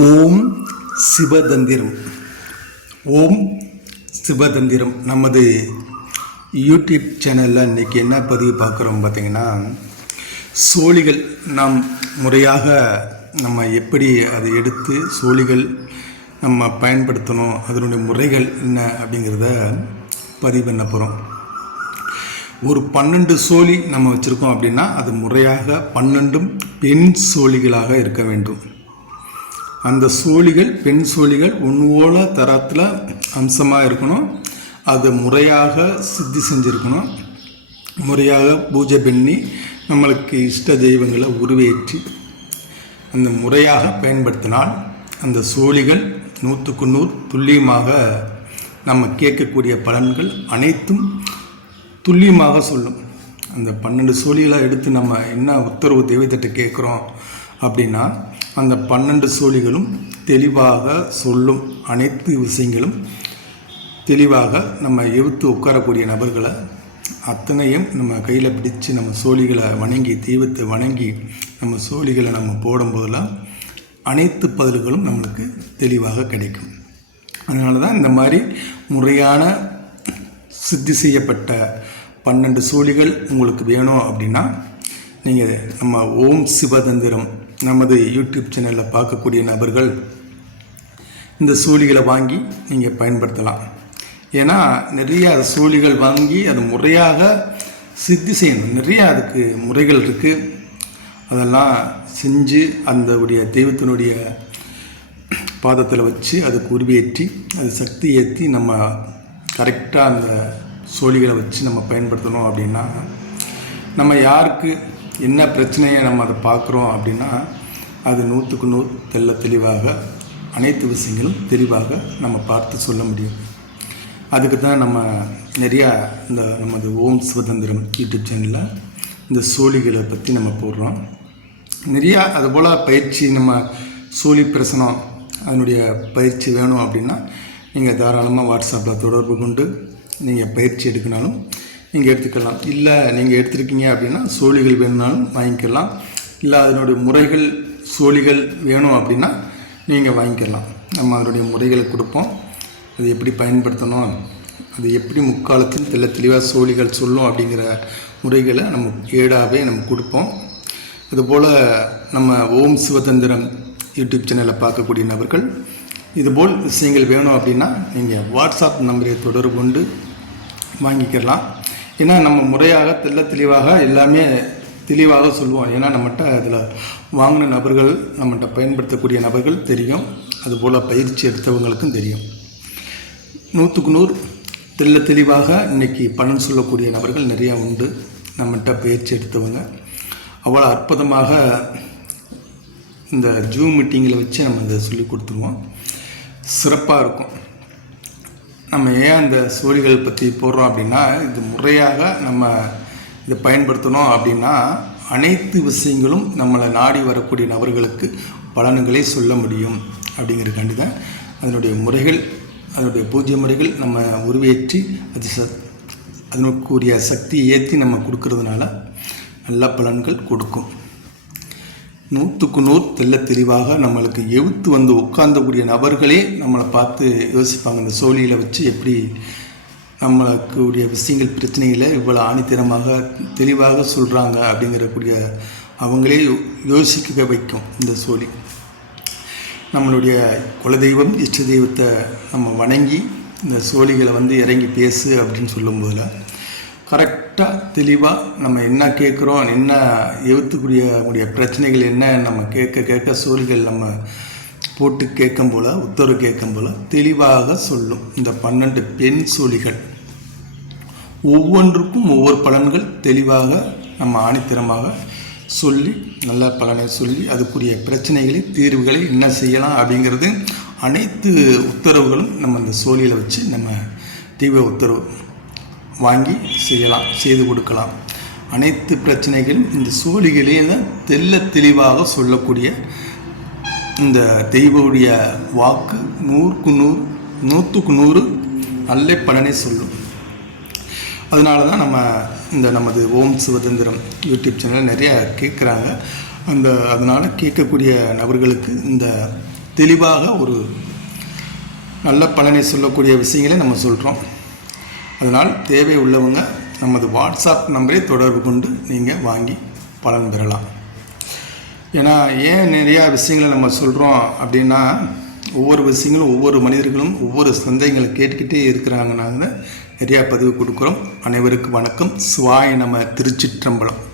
ஓம் சிவதந்திரம். ஓம் சிவதந்திரம் நமது யூடியூப் சேனலில் இன்றைக்கி என்ன பதிவு பார்க்குறோம் பார்த்திங்கன்னா, சோழிகள் நாம் முறையாக நம்ம எப்படி அதை எடுத்து சோழிகள் நம்ம பயன்படுத்தணும், அதனுடைய முறைகள் என்ன அப்படிங்கிறத பதிவு பண்ண போகிறோம். ஒரு 12 சோழி நம்ம வச்சுருக்கோம் அப்படின்னா அது முறையாக 12 பெண் சோழிகளாக இருக்க வேண்டும். அந்த சோழிகள் பெண் சோழிகள் ஒன்றுவோல தரத்தில் அம்சமாக இருக்கணும். அதை முறையாக சித்தி செஞ்சுருக்கணும். முறையாக பூஜை பண்ணி நம்மளுக்கு இஷ்ட தெய்வங்களை உருவேற்றி அந்த முறையாக பயன்படுத்தினால் அந்த சோழிகள் 100க்கு 100 துல்லியமாக நம்ம கேட்கக்கூடிய பலன்கள் அனைத்தும் துல்லியமாக சொல்லும். அந்த 12 சோழிகளை எடுத்து நம்ம என்ன உத்தரவு தெய்வத்திட்ட கேட்குறோம் அப்படின்னா அந்த 12 சோழிகளும் தெளிவாக சொல்லும். அனைத்து விஷயங்களும் தெளிவாக நம்ம எவுத்து உட்காரக்கூடிய நபர்களை அத்தனையும் நம்ம கையில் பிடிச்சு நம்ம சோழிகளை வணங்கி தெய்வத்தை வணங்கி நம்ம சோழிகளை நம்ம போடும்போதெல்லாம் அனைத்து பதில்களும் நம்மளுக்கு தெளிவாக கிடைக்கும். அதனால தான் இந்த மாதிரி முறையான சித்தி செய்யப்பட்ட 12 சோழிகள் உங்களுக்கு வேணும் அப்படின்னா நீங்கள் நம்ம ஓம் சிவதந்திரம் நமது யூடியூப் சேனலில் பார்க்கக்கூடிய நபர்கள் இந்த சோழிகளை வாங்கி நீங்கள் பயன்படுத்தலாம். ஏன்னா நிறைய சோழிகள் வாங்கி அது முறையாக சித்தி செய்யணும். நிறைய அதுக்கு முறைகள் இருக்குது. அதெல்லாம் செஞ்சு அந்த தெய்வத்தினுடைய பாதத்தில் வச்சு அதுக்கு உருவேற்றி அது சக்தி ஏற்றி நம்ம கரெக்டாக அந்த சோழிகளை வச்சு நம்ம பயன்படுத்தணும். அப்படின்னா நம்ம யாருக்கு என்ன பிரச்சனையை நம்ம அதை பார்க்குறோம் அப்படின்னா அது 100க்கு 100 தெளிவாக அனைத்து விஷயங்களும் தெளிவாக நம்ம பார்த்து சொல்ல முடியும். அதுக்கு தான் நம்ம நிறையா இந்த நமது ஓம் சிவதந்திரம் யூடியூப் சேனலில் இந்த சோழிகளை பற்றி நம்ம போடுறோம். நிறையா அதுபோல் பயிற்சி நம்ம சோழி பிரசனம் அதனுடைய பயிற்சி வேணும் அப்படின்னா நீங்கள் தாராளமாக வாட்ஸ்அப்பில் தொடர்பு கொண்டு நீங்கள் பயிற்சி எடுக்கனாலும் நீங்கள் எடுத்துக்கலாம். இல்லை நீங்கள் எடுத்துருக்கீங்க அப்படின்னா சோழிகள் வேணும்னாலும் வாங்கிக்கலாம். இல்லை அதனுடைய முறைகள் சோழிகள் வேணும் அப்படின்னா நீங்கள் வாங்கிக்கலாம். நம்ம அதனுடைய முறைகளை கொடுப்போம். அது எப்படி பயன்படுத்தணும், அது எப்படி முக்காலத்தில் தெளிவாக சோழிகள் சொல்லும் அப்படிங்கிற முறைகளை நம்ம ஏடாகவே நம்ம கொடுப்போம். இதுபோல் நம்ம ஓம் சிவதந்திரம் யூடியூப் சேனலில் பார்க்கக்கூடிய நபர்கள் இதுபோல் விஷயங்கள் வேணும் அப்படின்னா நீங்கள் வாட்ஸ்அப் நம்பரை தொடர்பு கொண்டு வாங்கிக்கலாம். ஏன்னா நம்ம முறையாக தெளிவாக எல்லாமே தெளிவாக சொல்லுவோம். ஏன்னா நம்மகிட்ட அதில் வாங்கின நபர்கள் நம்மகிட்ட பயன்படுத்தக்கூடிய நபர்கள் தெரியும். அதுபோல் பயிற்சி எடுத்தவங்களுக்கும் தெரியும். 100க்கு 100 தெளிவாக இன்றைக்கி பலன் சொல்லக்கூடிய நபர்கள் நிறையா உண்டு. நம்மகிட்ட பயிற்சி எடுத்தவங்க அவ்வளோ அற்புதமாக இந்த ஜூம் மீட்டிங்கில் வச்சு நம்ம இதை சொல்லி கொடுத்துருவோம். சிறப்பாக இருக்கும். நம்ம ஏன் அந்த சோழிகள் பற்றி போடுறோம் அப்படின்னா இது முறையாக நம்ம இதை பயன்படுத்தணும் அப்படின்னா அனைத்து விஷயங்களும் நம்மளை நாடி வரக்கூடிய நபர்களுக்கு பலன்களை சொல்ல முடியும். அப்படிங்கிறதுக்காண்டி தான் அதனுடைய முறைகள் அதனுடைய பூஜ்ய முறைகள் நம்ம உருவேற்றி அதனுக்குரிய சக்தியை ஏற்றி நம்ம கொடுக்கறதுனால நல்ல பலன்கள் கொடுக்கும். 100க்கு 100 தெளிவாக நம்மளுக்கு எவுத்து வந்து உட்கார்ந்தக்கூடிய நபர்களே நம்மளை பார்த்து யோசிப்பாங்க. இந்த சோழியில் வச்சு எப்படி நம்மளுக்குரிய விஷயங்கள் பிரச்சனைகளை இவ்வளோ ஆணித்தரமாக தெளிவாக சொல்கிறாங்க அப்படிங்கிறக்கூடிய அவங்களே யோசிக்க வைக்கும். இந்த சோழி நம்மளுடைய குலதெய்வம் இஷ்ட தெய்வத்தை நம்ம வணங்கி இந்த சோழிகளை வந்து இறங்கி பேசு அப்படின்னு சொல்லும்போதில் கரெக்டாக தெளிவாக நம்ம என்ன கேட்குறோம், என்ன எழுத்துக்கூடிய பிரச்சனைகள் என்ன நம்ம கேட்க சோழிகள் நம்ம போட்டு கேட்கும் போல் உத்தரவு கேட்கும் போல் தெளிவாக சொல்லும். இந்த 12 பெண் சோழிகள் ஒவ்வொன்றுக்கும் ஒவ்வொரு பலன்கள் தெளிவாக நம்ம ஆணித்தரமாக சொல்லி நல்ல பலனை சொல்லி அதுக்குரிய பிரச்சனைகளை தீர்வுகளை என்ன செய்யலாம் அப்படிங்கிறது அனைத்து உத்தரவுகளும் நம்ம இந்த சோழியில் வச்சு நம்ம தெய்வ உத்தரவு வாங்கி செய்யலாம், செய்து கொடுக்கலாம். அனைத்து பிரச்சனைகளும் இந்த சோழிகளே தெளிவாக சொல்லக்கூடிய இந்த தெய்வவுடைய வாக்கு 100க்கு 100 நல்ல பலனை சொல்லும். அதனால தான் நம்ம இந்த நமது ஓம் சிவதந்திரம் யூடியூப் சேனல் நிறையா கேட்குறாங்க. அதனால் கேட்கக்கூடிய நபர்களுக்கு இந்த தெளிவாக ஒரு நல்ல பலனை சொல்லக்கூடிய விஷயங்களை நம்ம சொல்கிறோம். அதனால் தேவை உள்ளவங்க நமது வாட்ஸ்அப் நம்பரை தொடர்பு கொண்டு நீங்கள் வாங்கி பலன் பெறலாம். ஏன்னா ஏன் நிறையா விஷயங்களை நம்ம சொல்கிறோம் அப்படின்னா, ஒவ்வொரு விஷயங்களும் ஒவ்வொரு மனிதர்களும் ஒவ்வொரு சந்தேகங்களை கேட்டுக்கிட்டே இருக்கிறாங்கன்னாங்க நிறையா பதிவு கொடுக்குறோம். அனைவருக்கும் வணக்கம். சிவாய நம. திருச்சிற்றம்பலம்.